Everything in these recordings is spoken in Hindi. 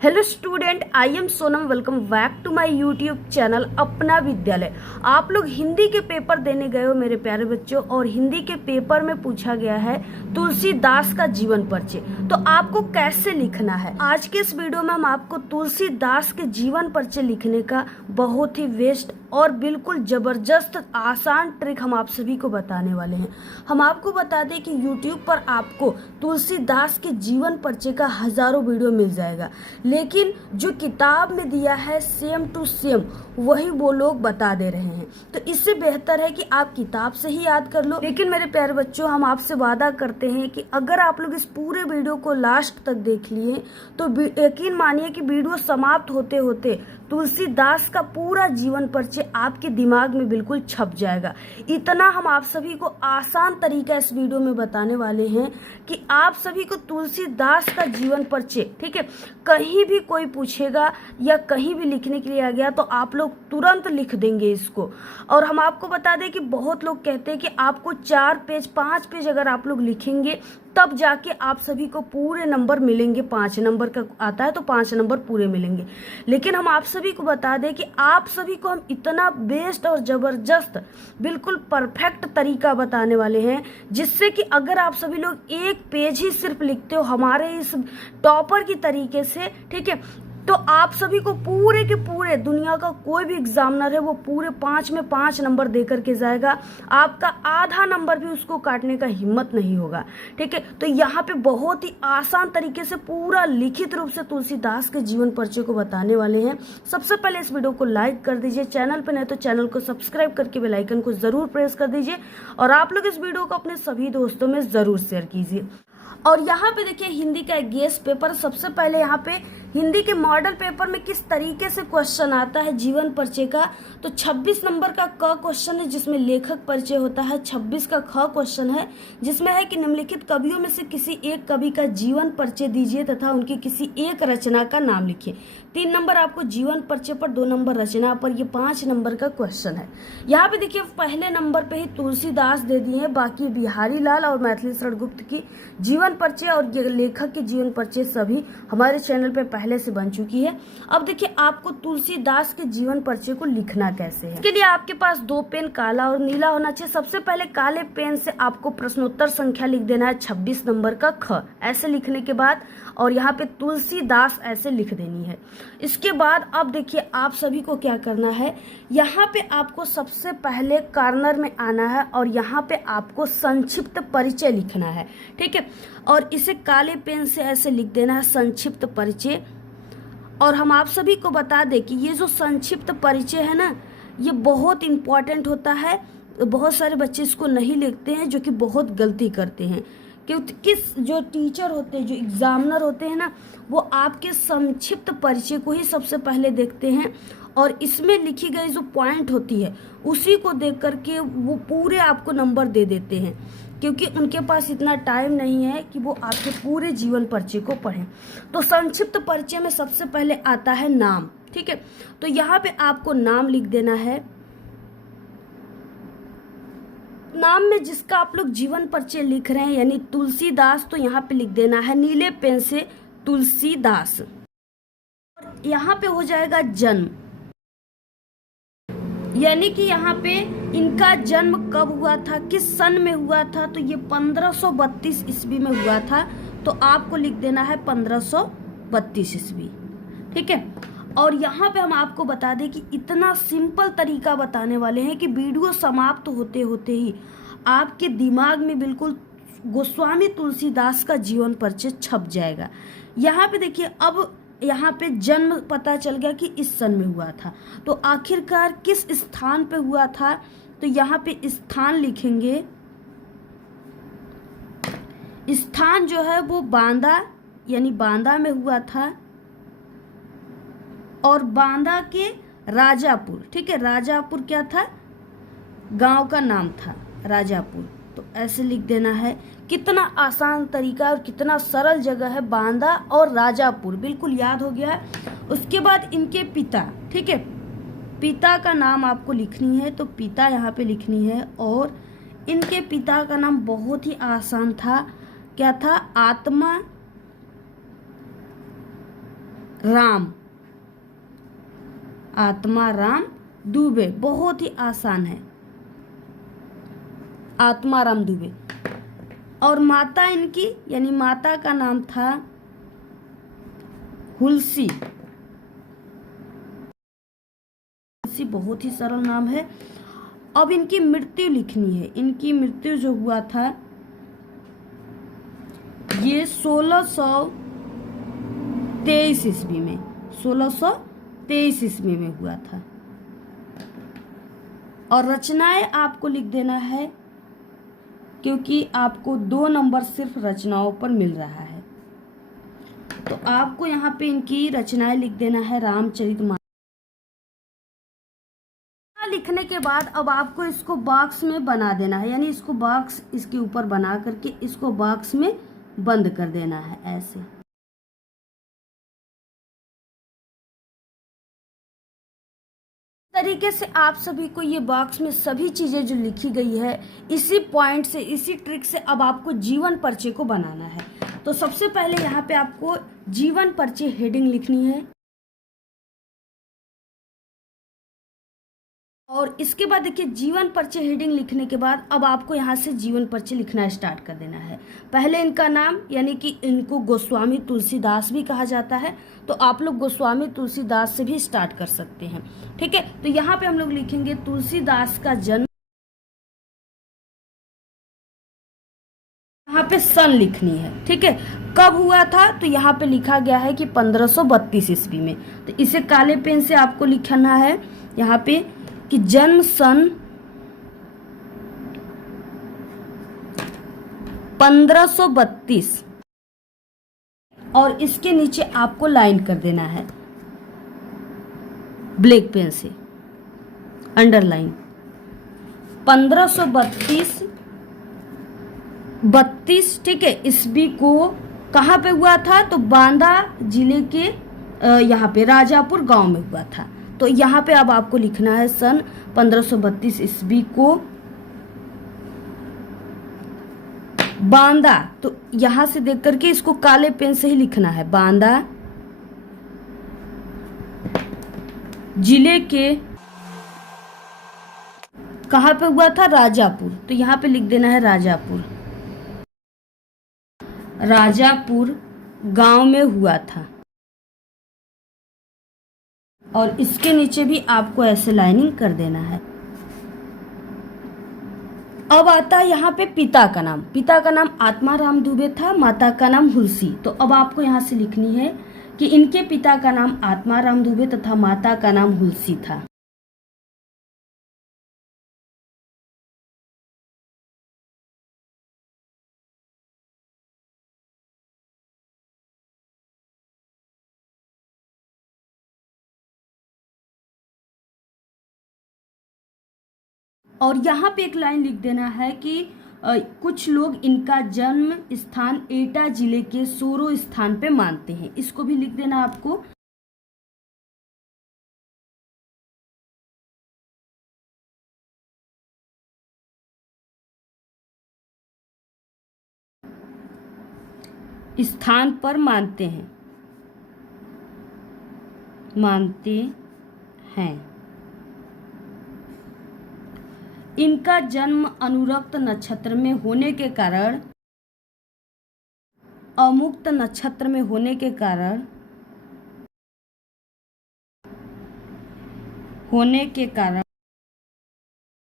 Hello student, I am Sonam. Welcome back to my YouTube channel Apna Vidyalaya. आप लोग हिंदी के पेपर देने गए हो मेरे प्यारे बच्चों, और हिंदी के पेपर में पूछा गया है तुलसीदास का जीवन परिचय। तो आपको कैसे लिखना है, आज के इस वीडियो में हम आपको तुलसीदास के जीवन परिचय लिखने का बहुत ही बेस्ट और बिल्कुल जबरदस्त आसान ट्रिक हम आप सभी को बताने वाले हैं। हम आपको बता दें कि YouTube पर आपको तुलसीदास के जीवन परिचय का हजारों वीडियो मिल जाएगा, लेकिन जो किताब में दिया है सेम टू सेम वही वो लोग बता दे रहे हैं। तो इससे बेहतर है कि आप किताब से ही याद कर लो। लेकिन मेरे प्यारे बच्चों, हम आपसे वादा करते हैं कि अगर आप लोग इस पूरे वीडियो को लास्ट तक देख लिए तो यकीन मानिए कि वीडियो समाप्त होते होते तुलसीदास का पूरा जीवन परिचय आपके दिमाग में बिल्कुल छप जाएगा। इतना हम आप सभी को आसान तरीका इस वीडियो में बताने वाले हैं कि आप सभी को तुलसीदास का जीवन परिचय, ठीक है, कहीं भी कोई पूछेगा या कहीं भी लिखने के लिए आ गया तो आप लोग तुरंत लिख देंगे इसको। और हम आपको बता दें कि बहुत लोग कहते हैं कि आपको 4 पेज 5 पेज अगर आप लोग लिखेंगे तब जाके आप सभी को पूरे नंबर मिलेंगे। 5 नंबर का आता है तो 5 नंबर पूरे मिलेंगे। लेकिन हम आप सभी को बता दें कि आप सभी को हम इतना बेस्ट और जबरदस्त बिल्कुल परफेक्ट तरीका बताने वाले हैं, जिससे कि अगर आप सभी लोग 1 पेज ही सिर्फ लिखते हो हमारे इस टॉपर की तरीके से, ठीक है, तो आप सभी को पूरे के पूरे दुनिया का कोई भी एग्जामिनर है वो पूरे 5 में 5 नंबर दे करके जाएगा। आपका आधा नंबर भी उसको काटने का हिम्मत नहीं होगा, ठीक है। तो यहाँ पे बहुत ही आसान तरीके से पूरा लिखित रूप से तुलसीदास के जीवन परिचय को बताने वाले हैं। सबसे पहले इस वीडियो को लाइक कर दीजिए, चैनल पे नहीं तो चैनल को सब्सक्राइब करके बेल आइकन को जरूर प्रेस कर दीजिए, और आप लोग इस वीडियो को अपने सभी दोस्तों में जरूर शेयर कीजिए। और यहाँ पे देखिए हिंदी का एक गेस्ट पेपर। सबसे पहले यहाँ पे हिंदी के मॉडल पेपर में किस तरीके से क्वेश्चन आता है जीवन परिचय का, तो 26 नंबर का क क्वेश्चन है जिसमें लेखक परिचय होता है। 26 का ख क्वेश्चन है जिसमें है कि निम्नलिखित कवियों में से किसी एक कवि का जीवन परिचय दीजिए तथा उनकी किसी एक रचना का नाम लिखिए। 3 नंबर आपको जीवन परिचय पर, 2 नंबर रचना पर, ये 5 नंबर का क्वेश्चन है। यहाँ पे देखिए पहले नंबर पे ही तुलसीदास दे दिए हैं, बाकी बिहारी लाल और मैथिली शरण गुप्त की जीवन परिचय और लेखक के जीवन परिचय सभी हमारे चैनल पे पहले से बन चुकी है। अब देखिए आपको तुलसीदास के जीवन परिचय को लिखना कैसे है। इसके लिए आपके पास 2 पेन काला और नीला होना चाहिए। सबसे पहले काले पेन से आपको प्रश्नोत्तर संख्या लिख देना है 26 नंबर का ख, ऐसे लिखने के बाद और यहाँ पे तुलसीदास ऐसे लिख देनी है। इसके बाद अब देखिए आप सभी को क्या करना है, यहाँ पे आपको सबसे पहले कॉर्नर में आना है और यहाँ पे आपको संक्षिप्त परिचय लिखना है, ठीक है। और इसे काले पेन से ऐसे लिख देना है संक्षिप्त परिचय। और हम आप सभी को बता दें कि ये जो संक्षिप्त परिचय है ना, ये बहुत इम्पॉर्टेंट होता है। बहुत सारे बच्चे इसको नहीं लिखते हैं, जो कि बहुत गलती करते हैं। क्योंकि किस जो टीचर होते हैं, जो एग्जामिनर होते हैं ना, वो आपके संक्षिप्त परिचय को ही सबसे पहले देखते हैं और इसमें लिखी गई जो पॉइंट होती है उसी को देख करके वो पूरे आपको नंबर दे देते हैं, क्योंकि उनके पास इतना टाइम नहीं है कि वो आपके पूरे जीवन परिचय को पढ़ें। तो संक्षिप्त परिचय में सबसे पहले आता है नाम, ठीक है। तो यहाँ पे आपको नाम लिख देना है। नाम में जिसका आप लोग जीवन परिचय लिख रहे हैं यानी तुलसीदास, तो यहाँ पे लिख देना है नीले पेन से तुलसीदास। और यहाँ पे हो जाएगा जन्म, यानी कि यहाँ पे इनका जन्म कब हुआ था, किस सन में हुआ था, तो ये 1532 ईस्वी में हुआ था। तो आपको लिख देना है 1532 ईस्वी, ठीक है। और यहाँ पे हम आपको बता दें कि इतना सिंपल तरीका बताने वाले हैं कि वीडियो समाप्त होते होते ही आपके दिमाग में बिल्कुल गोस्वामी तुलसीदास का जीवन परिचय छप जाएगा। यहाँ पे देखिए अब यहाँ पे जन्म पता चल गया कि इस सन में हुआ था, तो आखिरकार किस स्थान पे हुआ था, तो यहाँ पे स्थान लिखेंगे। स्थान जो है वो बांदा, यानी बांदा में हुआ था, और बांदा के राजापुर, ठीक है। राजापुर क्या था, गांव का नाम था राजापुर। तो ऐसे लिख देना है। कितना आसान तरीका और कितना सरल जगह है, बांदा और राजापुर, बिल्कुल याद हो गया है। उसके बाद इनके पिता, ठीक है, पिता का नाम आपको लिखनी है, तो पिता यहाँ पे लिखनी है। और इनके पिता का नाम बहुत ही आसान था, क्या था, आत्मा राम, आत्माराम दुबे, बहुत ही आसान है, आत्माराम दुबे। और माता इनकी यानी माता का नाम था हुलसी, हुलसी बहुत ही सरल नाम है। अब इनकी मृत्यु लिखनी है। इनकी मृत्यु जो हुआ था ये 1623 ईस्वी में, 1623 ईस्वी में हुआ था। और रचनाएं आपको लिख देना है क्योंकि आपको 2 नंबर सिर्फ रचनाओं पर मिल रहा है। तो आपको यहाँ पे इनकी रचनाएं लिख देना है रामचरितमानस। लिखने के बाद अब आपको इसको बॉक्स में बना देना है, यानी इसको बॉक्स इसके ऊपर बना करके इसको बॉक्स में बंद कर देना है ऐसे। तरीके से आप सभी को ये बॉक्स में सभी चीजें जो लिखी गई है इसी पॉइंट से, इसी ट्रिक से अब आपको जीवन परिचय को बनाना है। तो सबसे पहले यहाँ पे आपको जीवन परिचय हेडिंग लिखनी है और इसके बाद देखिए जीवन परिचय हेडिंग लिखने के बाद अब आपको यहाँ से जीवन परिचय लिखना स्टार्ट कर देना है। पहले इनका नाम, यानी कि इनको गोस्वामी तुलसीदास भी कहा जाता है, तो आप लोग गोस्वामी तुलसीदास से भी स्टार्ट कर सकते हैं। ठीक है, तो यहाँ पे हम लोग लिखेंगे तुलसीदास का जन्म, यहाँ पे सन लिखनी है। ठीक है, कब हुआ था तो यहाँ पे लिखा गया है कि 1532 ईस्वी में। तो इसे काले पेन से आपको लिखना है यहाँ पे कि जन्म सन 1532 और इसके नीचे आपको लाइन कर देना है ब्लैक पेन से, अंडरलाइन। 1532 ठीक है, ईस्वी को कहाँ पे हुआ था तो बांदा जिले के यहाँ पे राजापुर गांव में हुआ था। तो यहाँ पे अब आपको लिखना है सन 1532 ईस्वी को बांदा, तो यहां से देख करके इसको काले पेन से ही लिखना है, बांदा जिले के कहाँ पे हुआ था राजापुर, तो यहाँ पे लिख देना है राजापुर, राजापुर गांव में हुआ था। और इसके नीचे भी आपको ऐसे लाइनिंग कर देना है। अब आता है यहाँ पे पिता का नाम। पिता का नाम आत्माराम दुबे था, माता का नाम हुलसी। तो अब आपको यहाँ से लिखनी है कि इनके पिता का नाम आत्माराम दुबे तथा माता का नाम हुलसी था। और यहाँ पे एक लाइन लिख देना है कि कुछ लोग इनका जन्म स्थान एटा जिले के सोरो स्थान पे मानते हैं, इसको भी लिख देना आपको। स्थान पर मानते हैं, मानते हैं। इनका जन्म अनुरक्त नक्षत्र में होने के कारण, अमुक्त नक्षत्र में होने के कारण,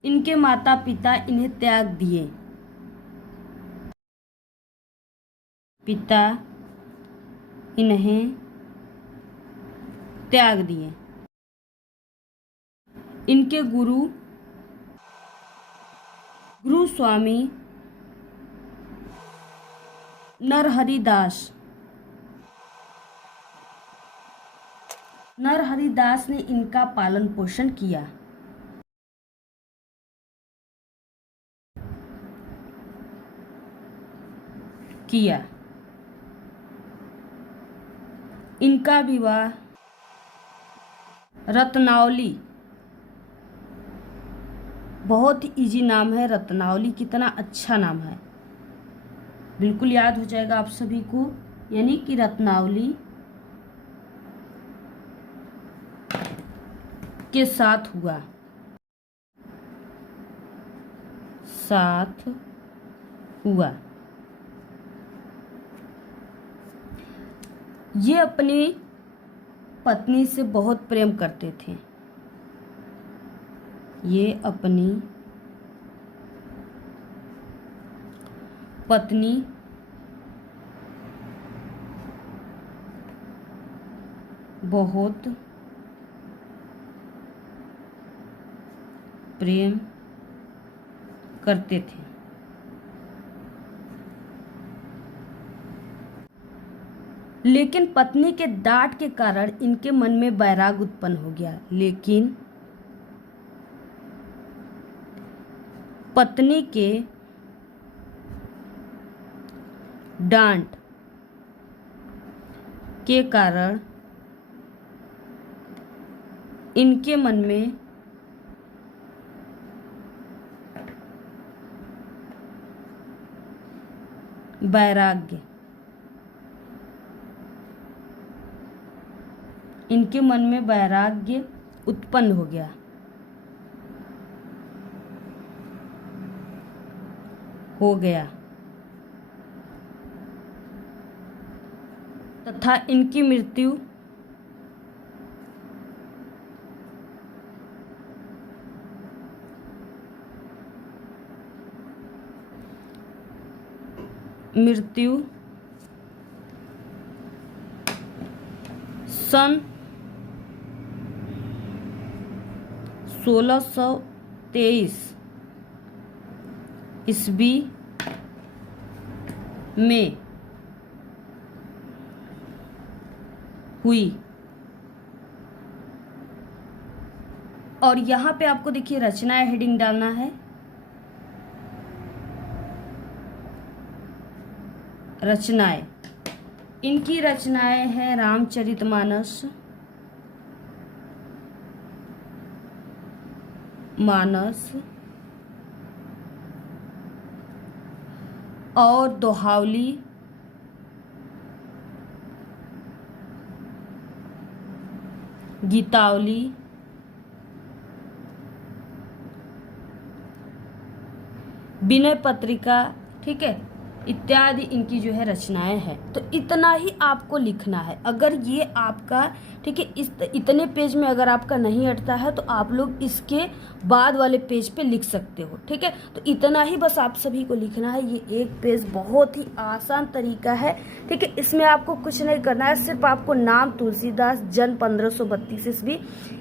इनके माता पिता इन्हें त्याग दिए, पिता इन्हें त्याग दिए। इनके गुरु स्वामी नरहरिदास ने इनका पालन पोषण किया। इनका विवाह रत्नावली, बहुत ही इजी नाम है रत्नावली, कितना अच्छा नाम है, बिल्कुल याद हो जाएगा आप सभी को, यानी कि रत्नावली के साथ हुआ, साथ हुआ। ये अपनी पत्नी से बहुत प्रेम करते थे। ये अपनी पत्नी बहुत प्रेम करते थे। लेकिन पत्नी के डांट के कारण इनके मन में वैराग उत्पन्न हो गया। लेकिन पत्नी के डांट के कारण इनके मन में वैराग्य, इनके मन में वैराग्य उत्पन्न हो गया, तथा इनकी मृत्यु सन 1623 ईस्वी में हुई। और यहाँ पे आपको देखिए रचनाएं हेडिंग डालना है। रचनाएं, इनकी रचनाएं हैं रामचरितमानस, और दोहावली, गीतावली, विनय पत्रिका, ठीक है, इत्यादि इनकी जो है रचनाएं हैं। तो इतना ही आपको लिखना है। अगर ये आपका, ठीक है, इतने पेज में अगर आपका नहीं अटता है तो आप लोग इसके बाद वाले पेज पे लिख सकते हो, ठीक है। तो इतना ही बस आप सभी को लिखना है। ये एक पेज बहुत ही आसान तरीका है, ठीक है। इसमें आपको कुछ नहीं करना है, सिर्फ आपको नाम तुलसीदास, जन्म 1532 ईस्वी,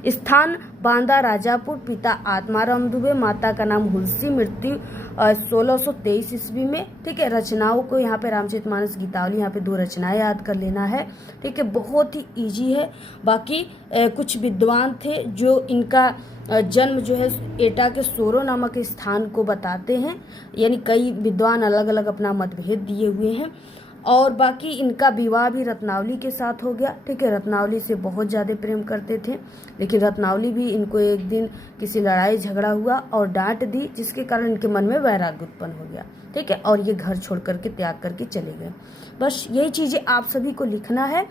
स्थान बांदा राजापुर, पिता आत्माराम दुबे, माता का नाम हुलसी, मृत्यु 1623 ईस्वी में, ठीक है। रचनाओं को यहाँ पे रामचरितमानस, गीतावली, यहाँ पे 2 रचनाएं याद कर लेना है, ठीक है। बहुत ही इजी है। बाकी कुछ विद्वान थे जो इनका जन्म जो है एटा के सोरो नामक स्थान को बताते हैं, यानी कई विद्वान अलग अलग अपना मतभेद दिए हुए हैं। और बाकी इनका विवाह भी रत्नावली के साथ हो गया, ठीक है। रत्नावली से बहुत ज़्यादा प्रेम करते थे, लेकिन रत्नावली भी इनको एक दिन किसी लड़ाई झगड़ा हुआ और डांट दी, जिसके कारण इनके मन में वैराग्य उत्पन्न हो गया, ठीक है। और ये घर छोड़ करके, त्याग करके चले गए। बस यही चीज़ें आप सभी को लिखना है,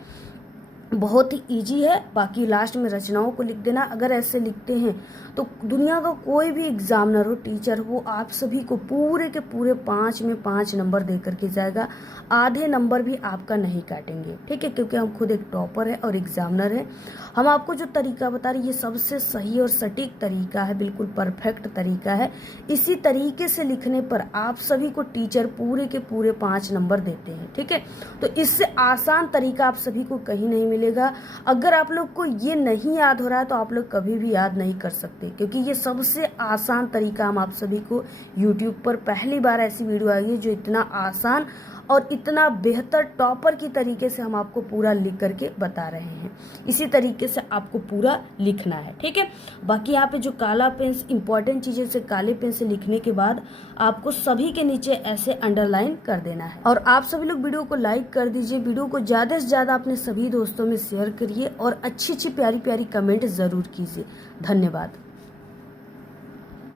बहुत ही इजी है। बाकी लास्ट में रचनाओं को लिख देना। अगर ऐसे लिखते हैं तो दुनिया का कोई भी एग्जामिनर हो, टीचर हो, आप सभी को पूरे के पूरे 5 में 5 नंबर दे करके जाएगा। आधे नंबर भी आपका नहीं काटेंगे, ठीक है, क्योंकि हम खुद एक टॉपर है और एग्जामिनर है। हम आपको जो तरीका बता रहे हैं ये सबसे सही और सटीक तरीका है, बिल्कुल परफेक्ट तरीका है। इसी तरीके से लिखने पर आप सभी को टीचर पूरे के पूरे 5 नंबर देते हैं, ठीक है। तो इससे आसान तरीका आप सभी को कहीं नहीं मिलेगा। अगर आप लोग को ये नहीं याद हो रहा है तो आप लोग कभी भी याद नहीं कर सकते, क्योंकि ये सबसे आसान तरीका हम आप सभी को यूट्यूब पर पहली बार ऐसी वीडियो आई है जो इतना आसान और इतना बेहतर टॉपर की तरीके से हम आपको पूरा लिख करके बता रहे हैं। इसी तरीके से आपको पूरा लिखना है, ठीक है। बाकी यहाँ पे जो काला पेन, इंपॉर्टेंट चीजें से काले पेन से लिखने के बाद आपको सभी के नीचे ऐसे अंडरलाइन कर देना है। और आप सभी लोग वीडियो को लाइक कर दीजिए, वीडियो को ज्यादा से ज्यादा अपने सभी दोस्तों में शेयर करिए और अच्छी अच्छी प्यारी प्यारी कमेंट जरूर कीजिए। धन्यवाद।